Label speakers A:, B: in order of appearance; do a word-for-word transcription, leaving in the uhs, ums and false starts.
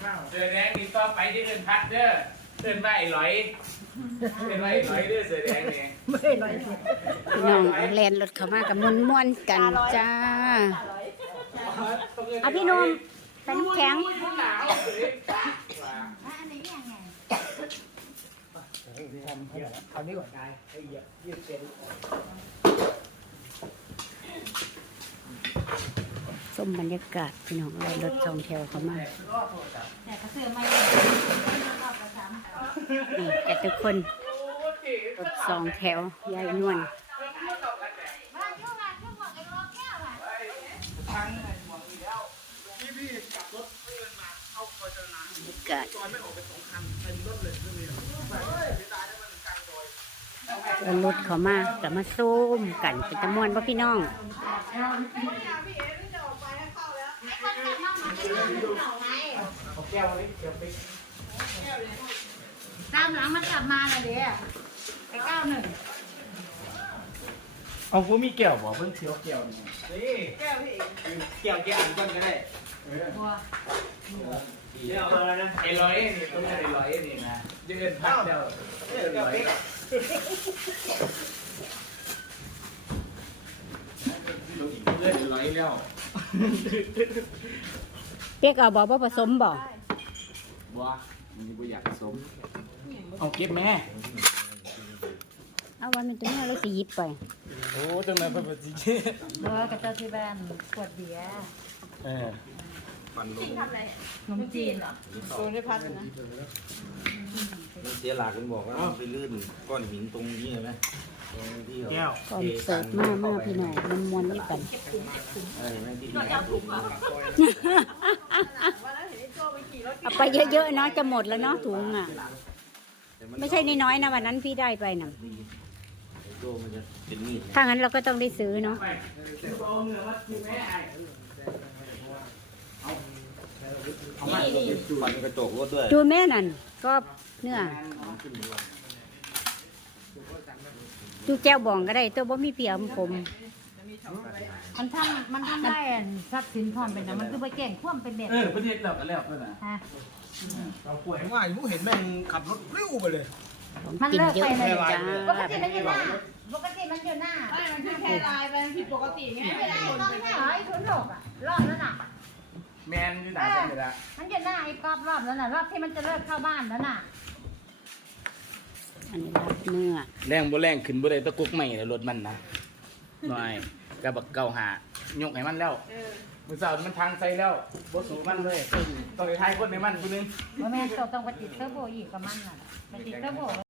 A: เสือแดงนี่ต่อไปที่เดินพัดเด้อเดินไปลอยเดินไปลอยเด้อเสือแดงนี่
B: ไม่ลอยพี่น้องแลนรถเข้ามากับม้วนม้วนกันจ้าเอาพี่นมเป็นแข็ง
C: เอานี้ก่อนได้ไอ้เหี้ยยืดเส้น
B: ส้มบรรยากาศพี่น้องรถสองแถวเข้ามาแต่กระเสือไม่นี่แต่ทุกคนรถสองแถวยายนวลเกิดรถเขามากับมาซูมกันเป็นตะมวนป่ะพี่น้องตามหลังมันกลับมาเลยเดี๋ยวไปเก้าหนึ่ง
C: เอากูมีแก้วบอกเพิ่งเที่ยวแก้วนี่แก้วพี่แก้วแก้วอันก้นก็ได้เดี๋ยวเอาอะไรนะ
A: ไอ้ลอยนี่ต้องไอ้ลอยนี่นะเดินพัดเด้อเดินลอยเดินลอยแล้ว
B: เปียกเอาบอกว่าผสมบอก
A: บัวมันบัวอยากผสมเอาเก็บแม่
B: เอาวันนึงตัวนี้เราสียิบไป
C: โอ้จังเลยเป็นแบบนี้
B: เมื่อกระเจ้าที่บ้านขวดเบียร์
C: เออ
D: มันลง
B: ขนมจีนเหรอโดนได้พัดนะ
D: เสียหลักมันบอกว่าไปลื่นก้อนหินตรงนี้ไหม
C: แก้ว
B: ก่อนเสิร์ฟมากมากพี่หน่อยมันมวนนี่กันเอาไปเยอะๆเนาะจะหมดแล้วเนาะถุงอ่ะไม่ใช่น้อยๆนะวันนั้นพี่ได้ไปนะถ้างั้นเราก็ต้องได้ซื้อเนาะ
D: ฟันกระจกรถด้วย
B: ดูแม่นั่นก็เนื้อดูแก้วบองก็ได้ตัวบ่มีเปียมผมมันทำมันทำได้ทรัพย์สินพร้อมเป็นนะมันคือไปแก่งคว่ำเป็นแบบ
A: เออประเทศเราก็แล้วกันนะ
C: เราป่วยง่ายมูเห็นแม่งขับรถเร็วไปเลย
B: มันเลิกไปเลยจ้า
E: ปกติมันอยู่หน้าปกติมันอยู่หน้าไม่มันคือแค่ลายไปผิดปกติไงไม่ได้ต้องไม่เหรอไอ้ทุนหลกอ่ะรอบนั้นอ่ะ
A: แมนอยู่ไหนกันอยู่ละ
E: มันอยู่หน้าไอ้กอบรอบนั้นน่ะรอบที่มันจะเลิกเข้าบ้านแล้วน่ะ
B: อันนี้รับเนื้อ
A: แรงบ่แรงขึ้นบ่ได้ตะกุกใหม่รถมันนะหน่อยกระบักเก่าหายกให้มันแล้วมือสาวมันทางใส่แล้วบ่สูมันเลยต้องไปทายคนในมันคนนึง
E: ว่าแม่ต้องไปติดเทอร์โบอีกกับมันน่ะไปติดเทอร์โบ